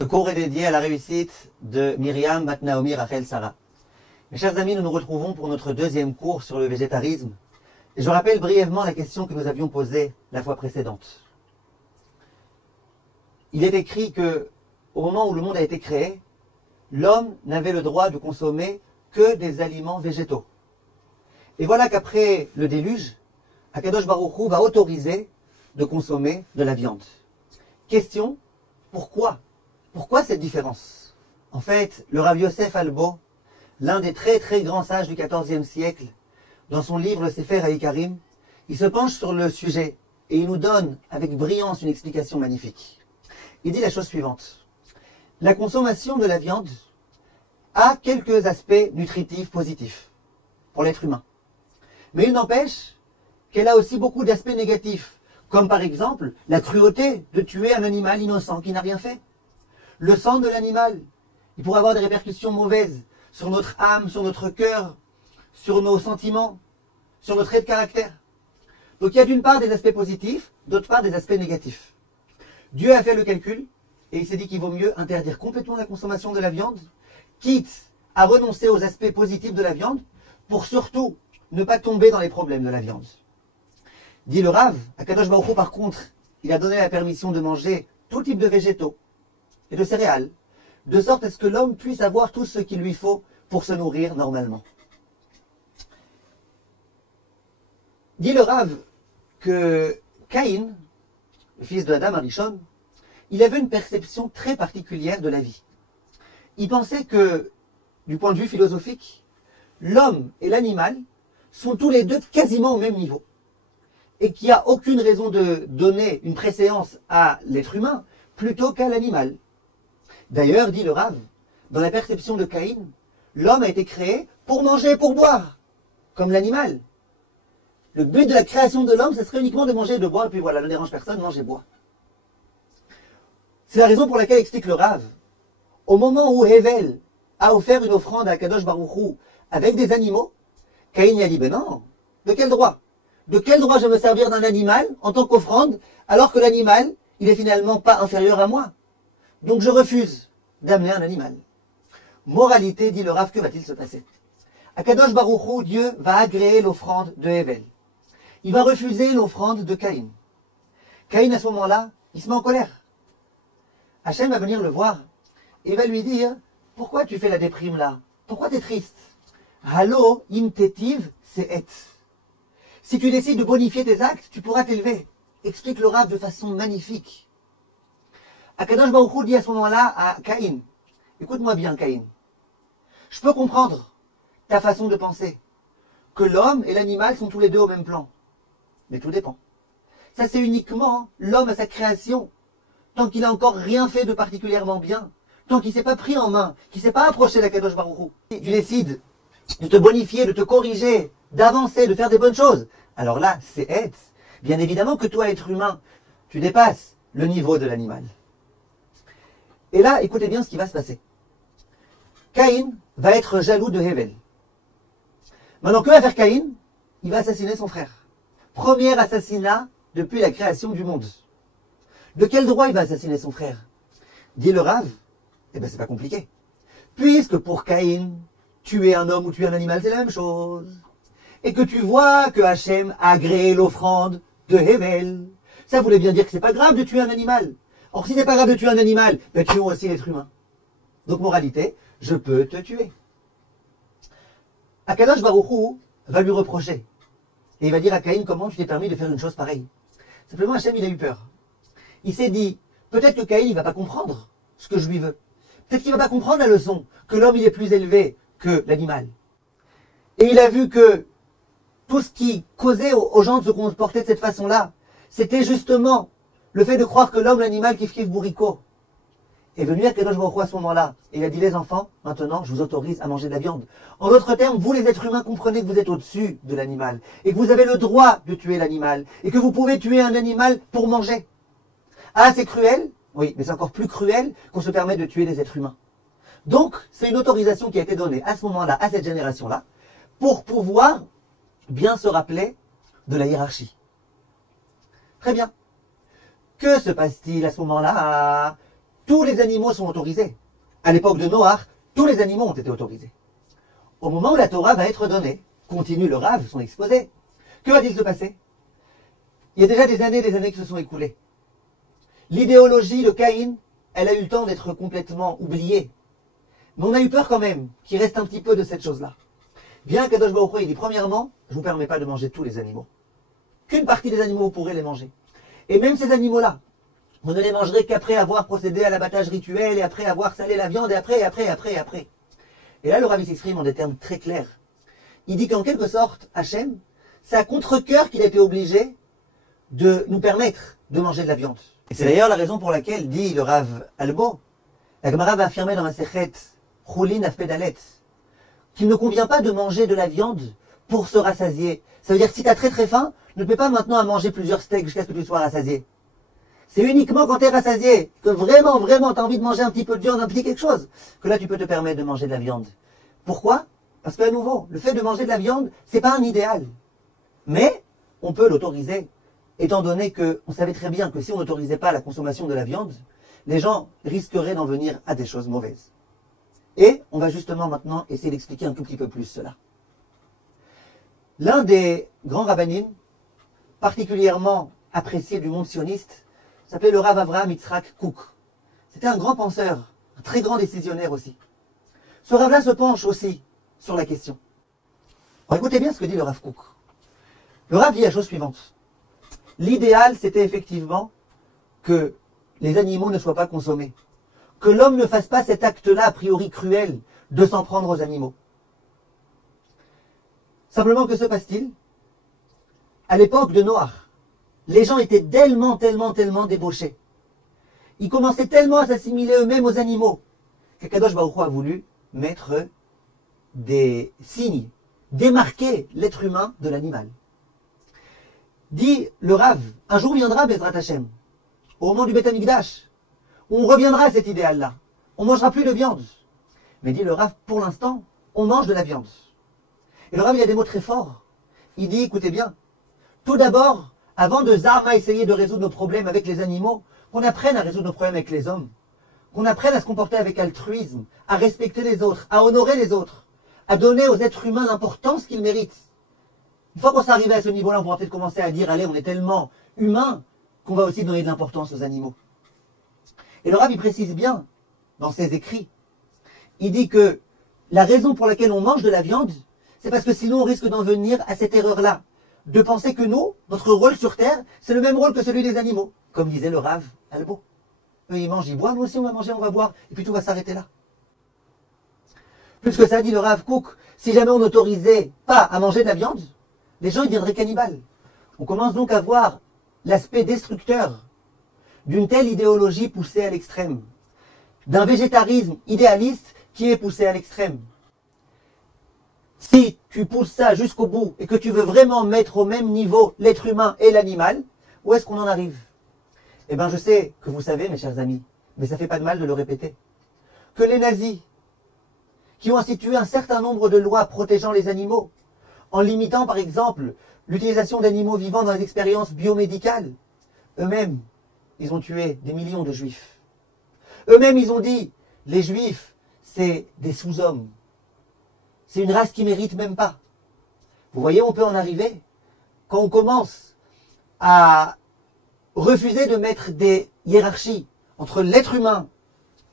Ce cours est dédié à la réussite de Myriam, Bat Naomi, Rachel, Sarah. Mes chers amis, nous nous retrouvons pour notre deuxième cours sur le végétarisme. Et je rappelle brièvement la question que nous avions posée la fois précédente. Il est écrit que, au moment où le monde a été créé, l'homme n'avait le droit de consommer que des aliments végétaux. Et voilà qu'après le déluge, Akadosh Baruch Hu va autoriser de consommer de la viande. Question, pourquoi? Pourquoi cette différence? En fait, le Rav Yosef Albo, l'un des très très grands sages du XIVe siècle, dans son livre le Sefer HaIkarim, il se penche sur le sujet et il nous donne avec brillance une explication magnifique. Il dit la chose suivante. La consommation de la viande a quelques aspects nutritifs positifs pour l'être humain. Mais il n'empêche qu'elle a aussi beaucoup d'aspects négatifs, comme par exemple la cruauté de tuer un animal innocent qui n'a rien fait. Le sang de l'animal, il pourrait avoir des répercussions mauvaises sur notre âme, sur notre cœur, sur nos sentiments, sur notre trait de caractère. Donc il y a d'une part des aspects positifs, d'autre part des aspects négatifs. Dieu a fait le calcul et il s'est dit qu'il vaut mieux interdire complètement la consommation de la viande, quitte à renoncer aux aspects positifs de la viande, pour surtout ne pas tomber dans les problèmes de la viande. Dit le Rav, Akadosh Baruch Hu, par contre, il a donné la permission de manger tout type de végétaux et de céréales, de sorte à ce que l'homme puisse avoir tout ce qu'il lui faut pour se nourrir normalement. Dit le Rav que Caïn, le fils de Adam Arishon, il avait une perception très particulière de la vie. Il pensait que, du point de vue philosophique, l'homme et l'animal sont tous les deux quasiment au même niveau. Et qu'il n'y a aucune raison de donner une préséance à l'être humain plutôt qu'à l'animal. D'ailleurs, dit le Rav, dans la perception de Caïn, l'homme a été créé pour manger et pour boire, comme l'animal. Le but de la création de l'homme, ce serait uniquement de manger et de boire, et puis voilà, ne dérange personne, mange et bois. C'est la raison pour laquelle explique le Rav. Au moment où Hevel a offert une offrande à Kadosh Baruch Hu avec des animaux, Caïn y a dit, ben non, de quel droit? De quel droit je vais me servir d'un animal en tant qu'offrande, alors que l'animal, il est finalement pas inférieur à moi? Donc je refuse d'amener un animal. Moralité, dit le Rav, que va-t-il se passer? Akadosh Baruch Hu, Dieu, va agréer l'offrande de Hevel. Il va refuser l'offrande de Caïn. Caïn, à ce moment-là, il se met en colère. Hachem va venir le voir et va lui dire, pourquoi tu fais la déprime là? Pourquoi tu es triste? Halo im tetiv se'et. Si tu décides de bonifier tes actes, tu pourras t'élever. Explique le Rav de façon magnifique. Akadosh Baruch Hu dit à ce moment-là à Caïn, écoute-moi bien Caïn, je peux comprendre ta façon de penser, que l'homme et l'animal sont tous les deux au même plan. Mais tout dépend. Ça c'est uniquement l'homme à sa création, tant qu'il n'a encore rien fait de particulièrement bien, tant qu'il ne s'est pas pris en main, qu'il ne s'est pas approché d'Akadosh Baruch Hu. Tu décides de te bonifier, de te corriger, d'avancer, de faire des bonnes choses. Alors là, c'est être. Bien évidemment que toi, être humain, tu dépasses le niveau de l'animal. Et là, écoutez bien ce qui va se passer. Caïn va être jaloux de Hevel. Maintenant, que va faire Caïn? Il va assassiner son frère. Premier assassinat depuis la création du monde. De quel droit il va assassiner son frère? Dit le Rav, eh bien c'est pas compliqué. Puisque pour Caïn, tuer un homme ou tuer un animal, c'est la même chose. Et que tu vois que Hachem a agréé l'offrande de Hevel, ça voulait bien dire que c'est pas grave de tuer un animal. Or si c'est pas grave de tuer un animal, ben tuons aussi l'être humain. Donc moralité, je peux te tuer. Akadosh Baruch Hu va lui reprocher. Et il va dire à Caïn, comment tu t'es permis de faire une chose pareille? Simplement Hachem, il a eu peur. Il s'est dit, peut-être que Caïn, il va pas comprendre ce que je lui veux. Peut-être qu'il va pas comprendre la leçon, que l'homme, il est plus élevé que l'animal. Et il a vu que tout ce qui causait aux gens de se comporter de cette façon-là, c'était justement le fait de croire que l'homme, l'animal, kif bourricot. Est venu à Kadosh Baruch Hu à ce moment-là. Et il a dit, les enfants, maintenant, je vous autorise à manger de la viande. En d'autres termes, vous les êtres humains comprenez que vous êtes au-dessus de l'animal. Et que vous avez le droit de tuer l'animal. Et que vous pouvez tuer un animal pour manger. Ah, c'est cruel? Oui, mais c'est encore plus cruel qu'on se permet de tuer des êtres humains. Donc, c'est une autorisation qui a été donnée à ce moment-là, à cette génération-là, pour pouvoir bien se rappeler de la hiérarchie. Très bien. Que se passe-t-il à ce moment-là? tous les animaux sont autorisés. À l'époque de Noach, tous les animaux ont été autorisés. Au moment où la Torah va être donnée, continue le Rav, son exposé, que va-t-il se passer? Il y a déjà des années qui se sont écoulées. L'idéologie de Caïn, elle a eu le temps d'être complètement oubliée. Mais on a eu peur quand même qu'il reste un petit peu de cette chose-là. Bien Kadosh Baruch Hu, il dit premièrement, je ne vous permets pas de manger tous les animaux. Qu'une partie des animaux, vous pourrez les manger. Et même ces animaux-là, vous ne les mangerez qu'après avoir procédé à l'abattage rituel, et après avoir salé la viande, et après. Et là, le Rav s'exprime en des termes très clairs. Il dit qu'en quelque sorte, Hachem, c'est à contre-cœur qu'il a été obligé de nous permettre de manger de la viande. Et c'est d'ailleurs la raison pour laquelle, dit le Rav Albo, la Gemara va affirmer dans la Sechet Choulin Afpedalet, qu'il ne convient pas de manger de la viande pour se rassasier. Ça veut dire que si tu as très très faim, ne te mets pas maintenant à manger plusieurs steaks jusqu'à ce que tu sois rassasié. C'est uniquement quand tu es rassasié, que vraiment tu as envie de manger un petit peu de viande, un petit quelque chose, que là tu peux te permettre de manger de la viande. Pourquoi? Parce qu'à nouveau, le fait de manger de la viande, c'est pas un idéal. Mais on peut l'autoriser, étant donné qu'on savait très bien que si on n'autorisait pas la consommation de la viande, les gens risqueraient d'en venir à des choses mauvaises. Et on va justement maintenant essayer d'expliquer un tout petit peu plus cela. L'un des grands rabbanim, particulièrement apprécié du monde sioniste, s'appelait le Rav Avraham Yitzhak Kook. C'était un grand penseur, un très grand décisionnaire aussi. Ce Rav-là se penche aussi sur la question. Alors écoutez bien ce que dit le Rav Kook. Le Rav dit la chose suivante. L'idéal, c'était effectivement que les animaux ne soient pas consommés. Que l'homme ne fasse pas cet acte-là, a priori cruel, de s'en prendre aux animaux. Simplement, que se passe-t-il? À l'époque de Noach, les gens étaient tellement débauchés. Ils commençaient tellement à s'assimiler eux-mêmes aux animaux, qu'Akadosh Baruch Hu a voulu mettre des signes, démarquer l'être humain de l'animal. Dit le Rav, un jour viendra, Bezrat Hashem, au moment du Beth Amikdash, on reviendra à cet idéal-là. On ne mangera plus de viande. Mais dit le Rav, pour l'instant, on mange de la viande. Et le Rav, il a des mots très forts. Il dit, écoutez bien, tout d'abord, avant de Zama essayer de résoudre nos problèmes avec les animaux, qu'on apprenne à résoudre nos problèmes avec les hommes. Qu'on apprenne à se comporter avec altruisme, à respecter les autres, à honorer les autres, à donner aux êtres humains l'importance qu'ils méritent. Une fois qu'on s'est arrivé à ce niveau-là, on pourra peut-être commencer à dire, allez, on est tellement humain qu'on va aussi donner de l'importance aux animaux. Et le Rav, il précise bien, dans ses écrits, il dit que la raison pour laquelle on mange de la viande, c'est parce que sinon on risque d'en venir à cette erreur-là, de penser que nous, notre rôle sur Terre, c'est le même rôle que celui des animaux, comme disait le Rav Albo. Eux, ils mangent, ils boivent, nous aussi on va manger, on va boire, et puis tout va s'arrêter là. Plus que ça, dit le Rav Kook, si jamais on n'autorisait pas à manger de la viande, les gens ils deviendraient cannibales. On commence donc à voir l'aspect destructeur d'une telle idéologie poussée à l'extrême, d'un végétarisme idéaliste qui est poussé à l'extrême. Si tu pousses ça jusqu'au bout et que tu veux vraiment mettre au même niveau l'être humain et l'animal, où est-ce qu'on en arrive? Eh bien, je sais que vous savez, mes chers amis, mais ça fait pas de mal de le répéter, que les nazis, qui ont institué un certain nombre de lois protégeant les animaux, en limitant par exemple l'utilisation d'animaux vivants dans les expériences biomédicales, eux-mêmes, ils ont tué des millions de juifs. Eux-mêmes, ils ont dit, les juifs, c'est des sous-hommes. C'est une race qui mérite même pas. Vous voyez, on peut en arriver quand on commence à refuser de mettre des hiérarchies entre l'être humain,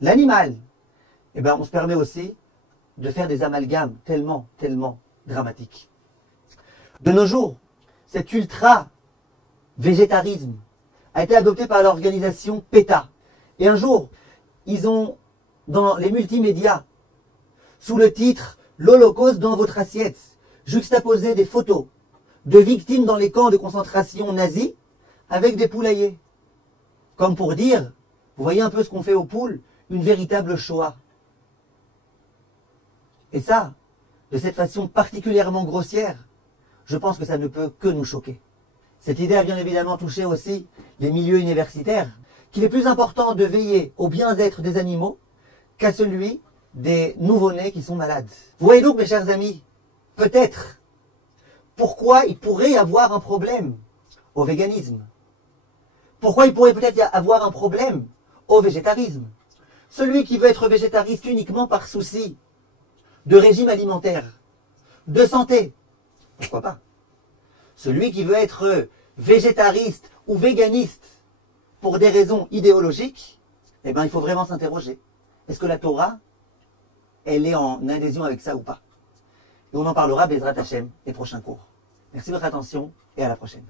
l'animal. Eh bien, on se permet aussi de faire des amalgames tellement dramatiques. De nos jours, cet ultra-végétarisme a été adopté par l'organisation PETA. Et un jour, ils ont, dans les multimédias, sous le titre « L'Holocauste dans votre assiette », juxtaposé des photos de victimes dans les camps de concentration nazis avec des poulaillers. Comme pour dire, vous voyez un peu ce qu'on fait aux poules, une véritable Shoah. Et ça, de cette façon particulièrement grossière, je pense que ça ne peut que nous choquer. Cette idée a bien évidemment touché aussi les milieux universitaires, qu'il est plus important de veiller au bien-être des animaux qu'à celui des nouveau-nés qui sont malades. Vous voyez donc, mes chers amis, peut-être pourquoi il pourrait y avoir un problème au véganisme. Pourquoi il pourrait peut-être y avoir un problème au végétarisme. Celui qui veut être végétariste uniquement par souci de régime alimentaire, de santé, pourquoi pas? Celui qui veut être végétariste ou véganiste pour des raisons idéologiques, eh bien, il faut vraiment s'interroger. Est-ce que la Torah, elle est en adhésion avec ça ou pas? Et on en parlera, Bezrat Hashem, les prochains cours. Merci de votre attention et à la prochaine.